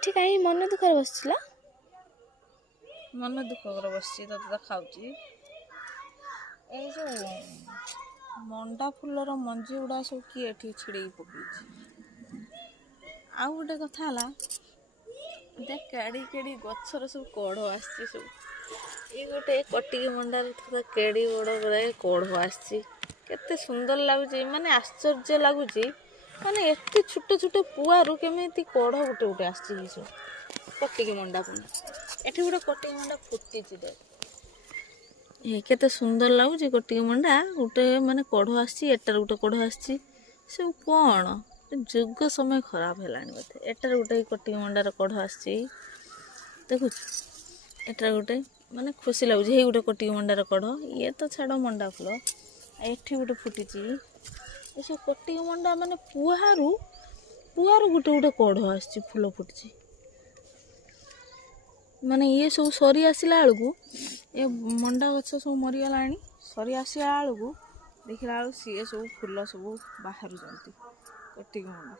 ଏଠି କାହିଁ ମନ ଦୁଃଖରେ ବସିଥିଲା? ମନ ଦୁଃଖ করে ବସିଛି ତତେ ତ ଖାଉଛି। ଏଇ ଯେଉଁ ମଣ୍ଡା ଫୁଲର ମଞ୍ଜି ଗୁଡ଼ା ସବୁ କିଏ ଏଠି ଛିଡ଼େଇ ପକେଇଛି। ଆଉ ଗୋଟେ କଥା ହେଲା, କେଡ଼ି କେଡ଼ି ଗଛର ସବୁ କଢ଼ ଆସିଛି ସବୁ। ଏଇ ଗୋଟେ କଟିକି ମଣ୍ଡାରେ ଥିବା କେଡ଼ି ବଡ଼ ବଡ଼ କଢ଼ ଆସିଛି। କେତେ ସୁନ୍ଦର ଲାଗୁଛି, ମାନେ ଆଶ୍ଚର୍ଯ୍ୟ ଲାଗୁଛି। ମାନେ ଏତେ ଛୋଟ ଛୋଟ ପୁଆରୁ କେମିତି କଢ଼ ଗୋଟେ ଗୋଟେ ଆସିଛି। ସବୁ କଟିକି ମଣ୍ଡା ପୁଣି ଏଠି ଗୋଟେ କଟିକି ମଣ୍ଡା ଫୁଟିଛି। କେତେ ସୁନ୍ଦର ଲାଗୁଛି କଟିକି ମଣ୍ଡା। ଗୋଟେ ମାନେ କଢ଼ ଆସିଛି, ଏଟାରେ ଗୋଟେ କଢ଼ ଆସିଛି। ସବୁ କ'ଣ ଯୁଗ ସମୟ ଖରାପ ହେଲାଣି ବୋଧେ। ଏଟାରେ ଗୋଟେ କଟିକି ମଣ୍ଡାର କଢ଼ ଆସିଛି, ଦେଖୁଛୁ। ଏଟାରେ ଗୋଟେ ମାନେ ଖୁସି ଲାଗୁଛି। ହେଇ ଗୋଟେ କଟିକି ମଣ୍ଡାର କଢ଼। ଇଏ ତ ଛାଡ଼ ମଣ୍ଡା ଫୁଲ। ଏଠି ଗୋଟେ ଫୁଟିଛି। ଏସବୁ କଟିକି ମଣ୍ଡା ମାନେ ପୁଆରୁ ଗୋଟେ ଗୋଟେ କଢ଼ ଆସିଛି, ଫୁଲ ଫୁଟିଛି। ମାନେ ଇଏ ସବୁ ସରି ଆସିଲା ବେଳକୁ, ଏ ମଣ୍ଡା ଗଛ ସବୁ ମରିଗଲାଣି। ସରି ଆସିଲା ବେଳକୁ ଦେଖିଲା ବେଳକୁ ସିଏ ସବୁ ଫୁଲ ସବୁ ବାହାରୁଛନ୍ତି କଟିକି ମଣ୍ଡା।